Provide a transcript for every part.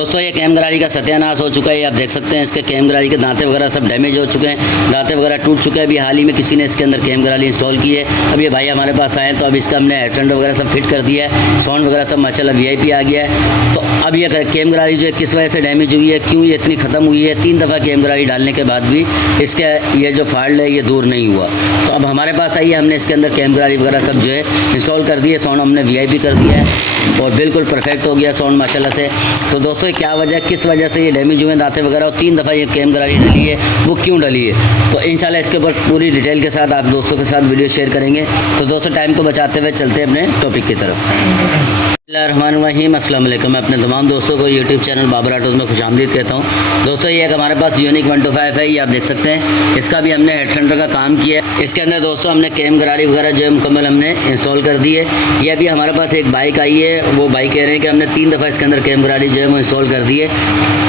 दोस्तों ये कैम गरारी का सत्यानाश हो चुका है। आप देख सकते हैं इसके कैम गरारी के दांते वगैरह सब डैमेज हो चुके हैं, दांते वगैरह टूट चुके हैं। अभी हाल ही में किसी ने इसके अंदर कैम गरारी इंस्टॉल की है। अब ये भाई हमारे पास आए तो अब इसका हमने हेडसेट वगैरह सब फिट कर दिया है, साउंड वगैरह सब माशाल्लाह VIP आ गया है। तो अब ये कैम गरारी जो है किस वजह से डैमेज हुई है, क्यों ये इतनी ख़त्म हुई है, 3 दफ़ा कैम गरारी डालने के बाद भी इसका ये जो फॉल्ट है ये दूर नहीं हुआ। तो अब हमारे पास आई है, हमने इसके अंदर कैम गरारी वगैरह सब जो है इंस्टॉल कर दिए, साउंड हमने VIP कर दिया है और बिल्कुल परफेक्ट हो गया साउंड माशाल्लाह से। तो दोस्तों ये क्या वजह, किस वजह से ये डैमेज हुए दांते वगैरह और 3 दफ़ा ये कैम गरारी डली है, वो क्यों डली है, तो इंशाल्लाह इसके ऊपर पूरी डिटेल के साथ आप दोस्तों के साथ वीडियो शेयर करेंगे। तो दोस्तों टाइम को बचाते हुए चलते हैं अपने टॉपिक की तरफ। बिस्मिल्लाहिर्रहमानिर्रहीम, अस्सलाम वालेकुम। मैं अपने तमाम दोस्तों को यूट्यूब चैनल बाबर ऑटोज़ में खुशामदीद कहता हूँ। दोस्तों ये एक हमारे पास यूनिक 125 है, ये आप देख सकते हैं। इसका भी हमने हेड सेंटर का काम किया है। इसके अंदर दोस्तों हमने कैम गरारी वगैरह जो है मुकम्मल हमने इंस्टॉल कर दी है। ये अभी हमारे पास एक बाइक आई है, वो बाइक कह रहे हैं कि हमने 3 दफ़ा इसके अंदर कैम गरारी जो है वो इंस्टॉल कर दी है।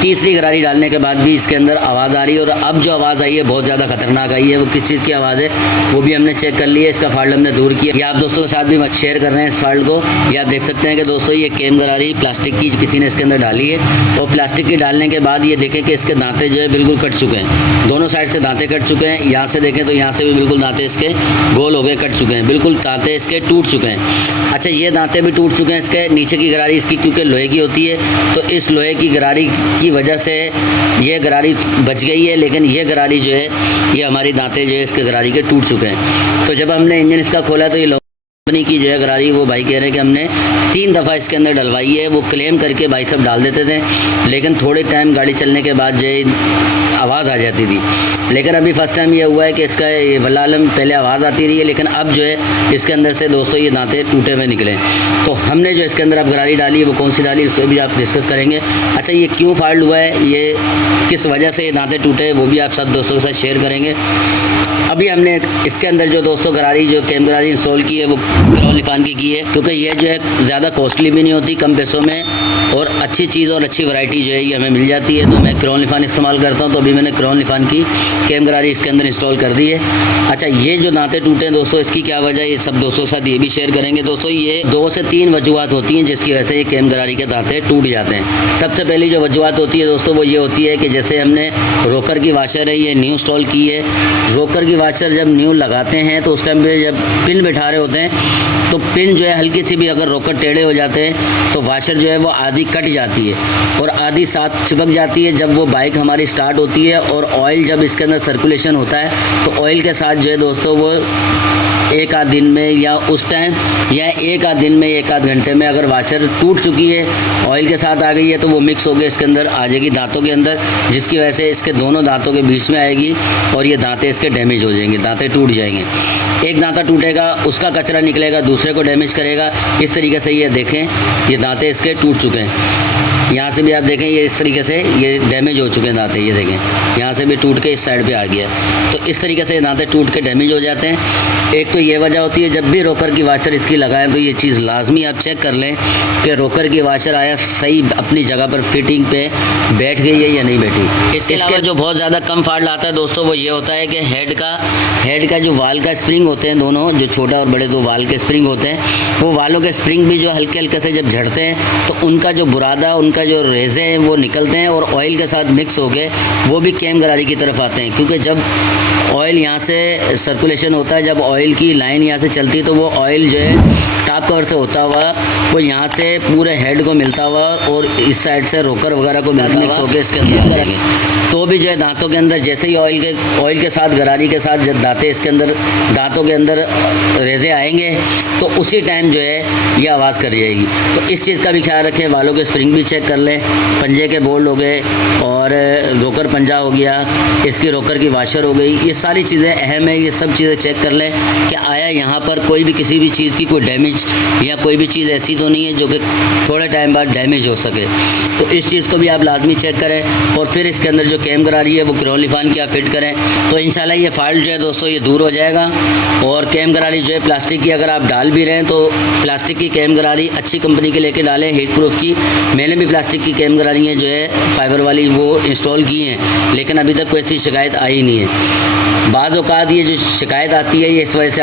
तीसरी गरारी डालने के बाद भी इसके अंदर आवाज़ आ रही है और अब जो आवाज़ आई है बहुत ज़्यादा खतरनाक आई है। वो किस चीज़ की आवाज़ है वो भी हमने चेक कर ली है, इसका फॉल्ट हमने दूर किया। ये आप दोस्तों के साथ भी शेयर कर रहे हैं इस फॉल्ट को। ये आप देख सकते हैं कि दोस्तों ये कैम गरारी प्लास्टिक की किसी ने इसके अंदर डाली है और प्लास्टिक की डालने के बाद ये देखें कि इसके दांते जो है बिल्कुल कट चुके हैं, दोनों साइड से दांते कट चुके हैं। यहाँ से देखें तो यहाँ से भी बिल्कुल दांते इसके गोल हो गए, कट चुके हैं, बिल्कुल दांते इसके टूट चुके हैं। अच्छा ये दांते भी टूट चुके हैं इसके नीचे की गरारी इसकी, क्योंकि लोहे की होती है तो इस लोहे की गरारी की वजह से ये गरारी बच गई है, लेकिन ये गरारी जो है ये हमारी दांते जो है इसके गरारी के टूट चुके हैं। तो जब हमने इंजन इसका खोला तो ये कंपनी की जो है गरारी, वो भाई कह रहे हैं कि हमने 3 दफ़ा इसके अंदर डलवाई है। वो क्लेम करके भाई सब डाल देते थे, लेकिन थोड़े टाइम गाड़ी चलने के बाद जो है आवाज़ आ जाती थी। लेकिन अभी फ़र्स्ट टाइम ये हुआ है कि इसका ये वल्लालम पहले आवाज़ आती रही है, लेकिन अब जो है इसके अंदर से दोस्तों ये दांते टूटे हुए निकले। तो हमने जो इसके अंदर अब गरारी डाली है वो कौन सी डाली, उसको भी आप डिस्कस करेंगे। अच्छा ये क्यों फॉल्ट हुआ है, ये किस वजह से ये दांते टूटे, वो भी आप सब दोस्तों के साथ शेयर करेंगे। अभी हमने इसके अंदर जो दोस्तों गरारी जो कैम गरारी इंस्टॉल की है वो क्राउन लिफान की है, क्योंकि ये जो है ज़्यादा कॉस्टली भी नहीं होती, कम पैसों में और अच्छी चीज़ और अच्छी वैरायटी जो है ये हमें मिल जाती है। तो मैं क्राउन लिफान इस्तेमाल करता हूँ, तो अभी मैंने क्राउन लिफान की कैम गरारी इसके अंदर इंस्टॉल कर दी है। अच्छा ये जो दांते टूटे हैं दोस्तों, इसकी क्या वजह है, ये सब दोस्तों के साथ ये भी शेयर करेंगे। दोस्तों ये 2 से 3 वजूहत होती हैं जिसकी वजह से ये कैम गरारी के दांते टूट जाते हैं। सबसे पहली जो वजूहत होती है दोस्तों वो ये होती है कि जैसे हमने रोकर की वाशर है ये न्यू इंस्टॉल की है। रोकर की वाशर जब न्यू लगाते हैं तो उस टाइम पे जब पिन बैठा रहे होते हैं तो पिन जो है हल्की सी भी अगर रोकर टेढ़े हो जाते हैं तो वाशर जो है वो आधी कट जाती है और आधी साथ चिपक जाती है। जब वो बाइक हमारी स्टार्ट होती है और ऑयल जब इसके अंदर सर्कुलेशन होता है तो ऑयल के साथ जो है दोस्तों वो 1 आध दिन में या उस टाइम या 1 आध दिन में 1 आध घंटे में अगर वाशर टूट चुकी है, ऑयल के साथ आ गई है, तो वो मिक्स हो गया इसके अंदर आ जाएगी दांतों के अंदर, जिसकी वजह से इसके दोनों दांतों के बीच में आएगी और ये दांते इसके डैमेज हो जाएंगे, दांते टूट जाएंगे। एक दांता टूटेगा उसका कचरा निकलेगा, दूसरे को डैमेज करेगा। इस तरीके से ये देखें ये दांते इसके टूट चुके हैं। यहाँ से भी आप देखें ये इस तरीके से ये डैमेज हो चुके हैं दांते, ये देखें यहाँ से भी टूट के इस साइड पे आ गया। तो इस तरीके से दांते टूट के डैमेज हो जाते हैं। एक तो ये वजह होती है, जब भी रोकर की वाशर इसकी लगाएं तो ये चीज़ लाजमी आप चेक कर लें कि रोकर की वाशर आया सही अपनी जगह पर फिटिंग पे बैठ गई है या नहीं बैठी। इसके जो बहुत ज़्यादा कम फॉल्ट आता है दोस्तों वो ये होता है कि हेड का जो वाल का स्प्रिंग होते हैं, दोनों जो छोटा और बड़े 2 वाल के स्प्रिंग होते हैं, वो वालों के स्प्रिंग भी जो हल्के हल्के से जब झड़ते हैं तो उनका जो बुरादा, उनका जो रेज़े हैं वो निकलते हैं और ऑयल के साथ मिक्स हो गए वो भी कैम गरारी की तरफ आते हैं। क्योंकि जब ऑयल यहाँ से सर्कुलेशन होता है, जब ऑयल की लाइन यहाँ से चलती है तो वो ऑयल जो है टॉप कवर से होता हुआ वो यहाँ से पूरे हेड को मिलता हुआ और इस साइड से रोकर वगैरह को मिक्स होकर इसके अंदर आएंगे। तो भी जो है दांतों के अंदर जैसे ही ऑयल के साथ गरारी के साथ जब दांते इसके अंदर दांतों के अंदर रेज़े आएंगे तो उसी टाइम जो है ये आवाज़ कर जाएगी। तो इस चीज़ का भी ख्याल रखें, वालों के स्प्रिंग भी चेक कर लें, पंजे के बोल्ट हो गए और रोकर पंजा हो गया, इसकी रोकर की वाशर हो गई, ये सारी चीज़ें अहम है। ये सब चीज़ें चेक कर लें कि आया यहाँ पर कोई भी किसी भी चीज़ की कोई डैमेज या कोई भी चीज़ ऐसी तो नहीं है जो कि थोड़े टाइम बाद डैमेज हो सके। तो इस चीज़ को भी आप लाजमी चेक करें और फिर इसके अंदर जो कैम गरारी है वो क्राउन लिफान की आप फिट करें, तो इंशाल्लाह ये फॉल्ट जो है दोस्तों ये दूर हो जाएगा। और कैम गरारी जो है प्लास्टिक की अगर आप डाल भी रहे हैं तो प्लास्टिक की कैम गरारी अच्छी कंपनी के लेके डालें, हीट प्रूफ की। मैंने भी प्लास्टिक की कैम गरारियाँ जो है फाइबर वाली वो इंस्टॉल की हैं, लेकिन अभी तक कोई ऐसी शिकायत आई नहीं है। बाद औक़ात ये जो शिकायत आती है ये इस वजह से